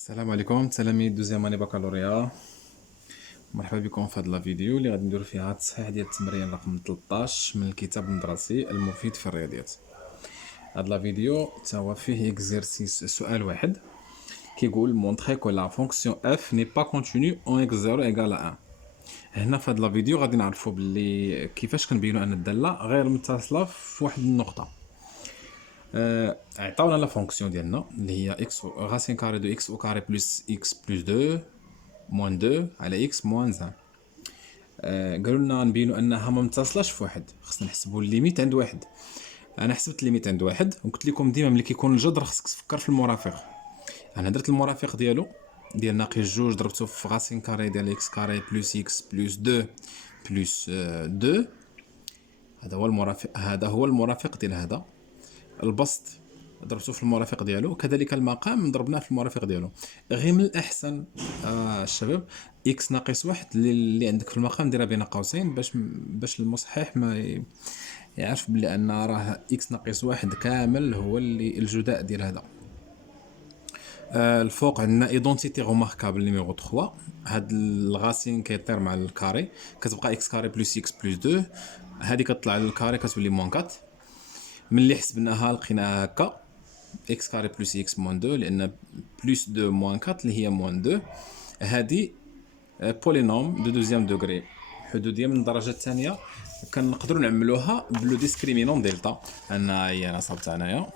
السلام عليكم تلاميذ دوزيام اني بكالوريا. مرحبا بكم في هذا الفيديو اللي غادي نديرو فيها التصحيح ديال التمرين رقم 13 من الكتاب المدرسي المفيد في الرياضيات. هذا الفيديو هو فيه اكزرسيس سؤال واحد كيقول مونطري كو لا فونكسيون اف ني با كونتينيو اون اكس 0 ايكال 1. هنا في هذا الفيديو غادي نعرفوا باللي كيفاش كنبينوا ان الداله غير متصله في واحد النقطه. عطاونا لا فونكسيون ديالنا اللي هي اكس راسين كاري دو اكس او كاري بلس اكس بلس 2 موان 2 على اكس موان 1. قالوا لنا نبينوا انها ما متصلاش في واحد، خصنا نحسبوا الليميت عند واحد. انا حسبت الليميت عند واحد وقلت لكم ديما ملي كيكون الجذر خصك تفكر في المرافق. انا درت المرافق ديال ناقص جوج ضربته في راسين كاري ديال اكس كاري بلس اكس بلس 2 بلس 2. هذا هو المرافق ديال هذا. البسط ضربته في المرافق ديالو، كذلك المقام ضربناه في المرافق ديالو. غير من الاحسن الشباب اكس ناقص واحد اللي عندك في المقام ديرها بين قوسين باش المصحح ما يعرف بلي ان راه اكس ناقص واحد كامل هو اللي الجداء ديال هذا. الفوق عندنا ايدونتيتي غوماركابل نيميرو 3. هاد الغاسين كيطير مع الكاري، كتبقى اكس كاري بلس اكس بلس 2. هذه كتطلع للكاري كتولي موان 4. من اللي حسبناها لقيناها هكا اكس كاري بلس اكس موان 2 لان بلس 2 موان 4 اللي هي موان 2. هذه بولينوم دو دوزيام دوغري حدوديه من الدرجه الثانيه. كنقدروا نعملوها بلو ديسكريمينون دلتا. انا هي انا صابت انايا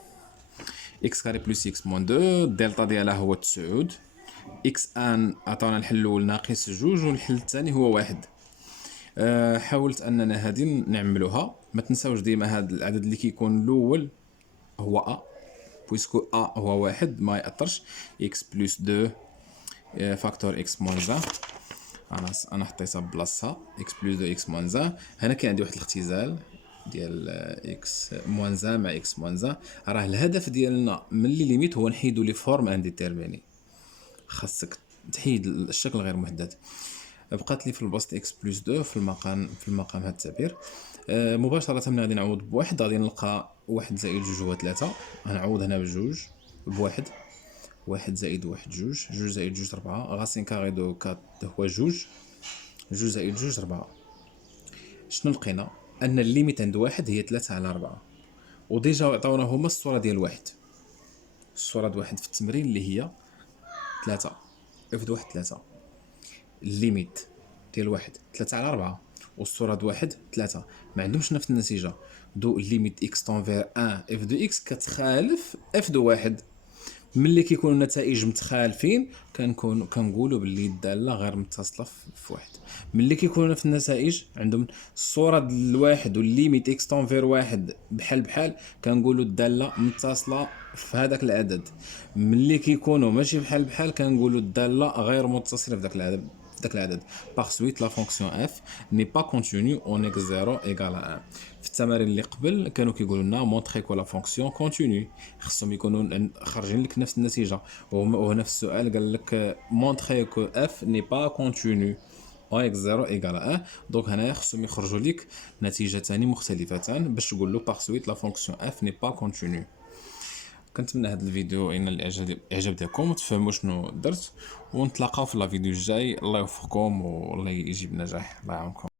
اكس كاري بلس اكس موان 2 الدلتا ديالها هو 9. اكس ان عطاونا الحل الاول ناقص 2 والحل الثاني هو 1. حاولت اننا هذه نعملوها. ما تنساوش ديما هذا العدد اللي كيكون الاول هو ا، بويسكو ا هو واحد ما ياثرش. اكس بلس 2 فاكتور اكس موان 1. انا حطيتها بلاصتها اكس بلس 2 اكس موان 1. هنا كاين عندي واحد الاختزال ديال اكس موان 1 مع اكس موان 1. راه الهدف ديالنا من لي ليميت هو نحيدو لي فورم انديتيرميني. خاصك تحيد الشكل غير محدد. بقات لي في البسط اكس بلس 2 في المقام هذا التعبير. مباشره من غادي نعوض بواحد، غادي نلقى واحد زائد جوج هو 3. غنعوض هنا بجوج بواحد. واحد زائد واحد جوج، جوج زائد جوج 4. غاسين كاري دو 4 هو جوج، جوج زائد جوج 4. شنو لقينا؟ ان الليميت عند واحد هي 3 على 4. وديجا عطاونا هما الصوره ديال واحد. الصوره ديال واحد في التمرين اللي هي 3 اف واحد 3. الليميت ديال واحد 3 على 4 والصوره ديال واحد 3 ما عندهمش نفس النتيجه. دو ليميت اكس طونفير 1 اف دو اكس كتخالف اف دو واحد. ملي كيكونوا النتائج متخالفين كنقولوا باللي الداله غير متصله في واحد. ملي كيكونوا نفس النتائج عندهم الصوره ديال الواحد والليميت اكس طونفير واحد بحال كنقولوا الداله متصله في هذاك العدد. ملي كيكونوا ماشي بحال كنقولوا الداله غير متصله في ذاك العدد. Par suite la fonction f n'est pas contenue en x 0 égale à 1. في التمارين اللي قبل كانوا كيقولوا لنا مونطري كو لا فونكسيون كونتينيو، خصهم يكونوا خارجين لك نفس النتيجه. وهنا في السؤال قال لك مونطري كو اف ني با كونتينيو او اكس 0 ايكال 1. دونك هنايا خصهم يخرجوا لك نتيجتان مختلفتان باش تقول له باغ سويت لا فونكسيون اف ني با كونتينيو. كنتمنى هذا الفيديو ان الاعجاب ديالكم وتفهموا شنو درت، ونتلاقاو في الفيديو الجاي. الله يوفقكم والله يجيب نجاح. الله يعاونكم.